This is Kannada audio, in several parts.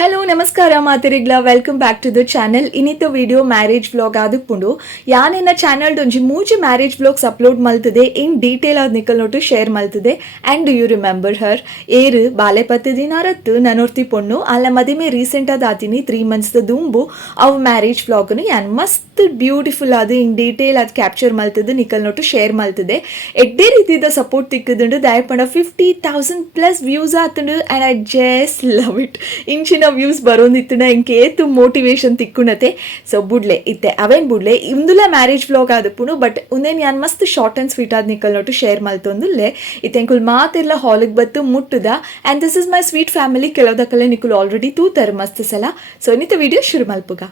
ಹಲೋ ನಮಸ್ಕಾರ ಮಾತಿರಿಗ್ಲ welcome back to the channel. ಇನ್ನಿತ ವಿಡಿಯೋ ಮ್ಯಾರೇಜ್ ವ್ಲಾಗ್ ಆದಪ್ಪುಂಡು ಯಾನೆನ್ನ ಚಾನಲ್ ಒಂಜಿ ಮೂಜಿ ಮ್ಯಾರೇಜ್ ವ್ಲಾಗ್ಸ್ ಅಪ್ಲೋಡ್ ಮಲ್ತದೆ ಇನ್ ಡೀಟೇಲ್ ಆದ್ ನಿಕಲ್ ನೋಟು ಶೇರ್ ಮಲ್ತದೆ. And do you remember her ಏರು ಬಾಲೆ 10 ದಿನ ರತ್ತು ನನೊರ್ತಿ ಪೊಣ್ಣು ಅಲ್ಲ ಮದಿಮೆ ರೀಸೆಂಟ್ ಆದ ಆತಿನಿ 3 months ದುಂಬು ಅವು ಮ್ಯಾರೇಜ್ ವ್ಲಾಗ್ನು ಯಾನ್ ಮಸ್ತ್ ಬ್ಯೂಟಿಫುಲ್ ಆದ್ ಇನ್ ಡೀಟೇಲ್ ಆದ್ ಕ್ಯಾಪ್ಚರ್ ಮಲ್ತದೆ ನಿಕಲ್ ನೋಟು ಶೇರ್ ಮಲ್ತದೆ. ಎಡ್ಡೆ ರೀತಿದ ಸಪೋರ್ಟ್ ತಿಕ್ಕದುಂಡು ದಯಪಂಡ 50,000+ ವ್ಯೂಸ್ ಆತುಂಡು and I just love it. ಇಂಚಿನ ವ್ಯೂಸ್ ಬರೋಂದಿತ್ತುನ ಇಂಕೇತು ಮೋಟಿವೇಶನ್ ತಿಕ್ಕುನತೆ. ಸೊ ಬುಡ್ಲೆ ಇತ್ತೆ ಅವೇನ್ ಬುಡ್ಲೆ ಇಂದುಲ ಮ್ಯಾರೇಜ್ ವ್ಲಾಗ್ ಆದಪ್ಪುನು ಬಟ್ ಉಂದೇನ್ ಯಾನ್ ಮಸ್ತ್ ಶಾರ್ಟ್ ಅಂಡ್ ಸ್ವೀಟ್ ಆದ್ ನಿಕಲ್ ನೋಟು ಶೇರ್ ಮಲ್ತೊಂದುಲ್ಲೆ ಇತ್ತೆ ಎಂಕುಲ್ ಮಾತೆಲ್ಲ ಹಾಲಿಗೆ ಬತ್ತು ಮುಟ್ಟುದ. And this is my sweet family ಕೆಲವದಕ್ಕಲ್ಲೇ ನಿಕುಲ್ ಆಲ್ರೆಡಿ ತೂತಾರೆ ಮಸ್ತ್ ಸಲ. ಸೊ ಇನ್ನಿತ ವಿಡಿಯೋ ಶುರು ಮಲ್ಪುಗ.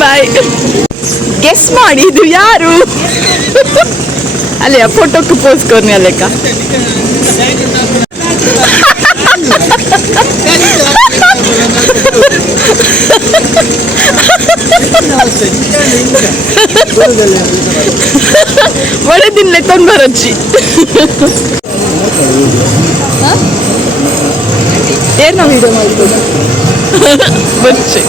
ಬಾಯ್. ಗೆಸ್ ಮಾಡಿ ಇದು ಯಾರು? ಅಲ್ಲೇ ಫೋಟೋಕ್ಕೆ ಪೋಸ್ ಕೊರ್ನಿ ಅಲ್ಲೇಕ. ಒಳ್ಳೆ ದಿನ ತೊಂದು ಬರಚ್ಚಿ ಏನು ವಿಡಿಯೋ ಮಾಡ್ಬೋದು ಬಚ್ಚಿ.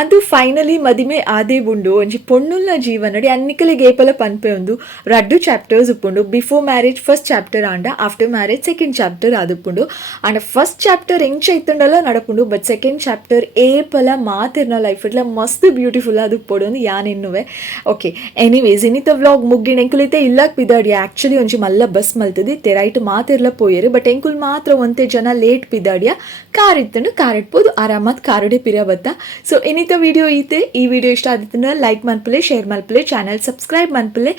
ಅದು ಫೈನಲಿ ಮದಿಮೆ ಆದೇ ಉಂಡು ಒಂಜಿ ಪೊಣ್ಣುಲ್ನ ಜೀವನಡಿ ಅನ್ನಿಕಲಿಗೆ ಏಪಲ ಪನ್ಪೆ ಒಂದು ರಡ್ಡು ಚಾಪ್ಟರ್ಸ್ ಉಪ್ಪುಂಡು. ಬಿಫೋರ್ ಮ್ಯಾರೇಜ್ ಫಸ್ಟ್ ಚಾಪ್ಟರ್ ಆಂಡ, ಆಫ್ಟರ್ ಮ್ಯಾರೇಜ್ ಸೆಕೆಂಡ್ ಚಾಪ್ಟರ್ ಆದುಪ್ಪುಂಡು. ಆಂಡ ಫಸ್ಟ್ ಚಾಪ್ಟರ್ ಎಂಚ ಇತ್ತಂಡಲ್ಲ ನಡಪುಂಡು, ಬಟ್ ಸೆಕೆಂಡ್ ಚಾಪ್ಟರ್ ಏಪಲ ಮಾತಿರ್ನ ಲೈಫ್ ಇಟ್ಲ ಮಸ್ತ್ ಬ್ಯೂಟಿಫುಲ್ ಆದುಪ್ಪೋಡು ಅಂದು ಯಾನೆನ್ನುವೆ. ಓಕೆ, ಎನಿವೇಸ್ ಇನ್ನಿತ ವ್ಲಾಗ್ ಮುಗ್ಗಿನ ಎಂಕುಲಿತೆ ಇಲ್ಲಕ್ ಬಿದ್ದಾಡಿ ಆ್ಯಕ್ಚುಲಿ ಒಂಜಿ ಮಲ್ಲ ಬಸ್ ಮಲ್ತದಿ ತೆರೈಟ್ ಮಾತಿರ್ಲ ಪೋಯರು, ಬಟ್ ಎಂಕುಲ್ ಮಾತ್ರ ಒಂತೆ ಜನ ಲೇಟ್ ಬಿದ್ದಾಡಿಯ ಕಾರ್ ಇತ್ತಂಡು ಕಾರ್ ಇಟ್ಬೋದು ಆರಾಮಾತ್ ಕಾರುಡೆ ಪಿರ ಬತ್ತ. ಸೊ ಇನ್ನಿತ ವಿಡಿಯೋ ಐತೆ. ಈ ವಿಡಿಯೋ ಇಷ್ಟ ಆದಿತ್ತಂದ್ರೆ ಲೈಕ್ ಮನ್ಪಲೆ, ಶೇರ್ ಮಲ್ಪಲೆ, ಚಾನಲ್ ಸಬ್ಸ್ಕ್ರೈಬ್ ಮನ್ಪಲೆ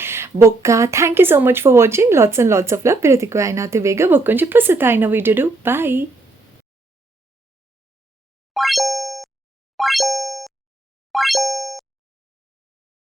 ಬೊಕ್ಕ. Thank you so much for watching. Lots and lots of love. ಪಿರತಿಕು ಆಯ್ನಾತೆ ಬೇಗ ಬೊಕ್ಕೊಂಜಿ ಪ್ರಸ್ತುತ ಆಯ್ನ ವಿಡಿಯೋ. ಬಾಯ್.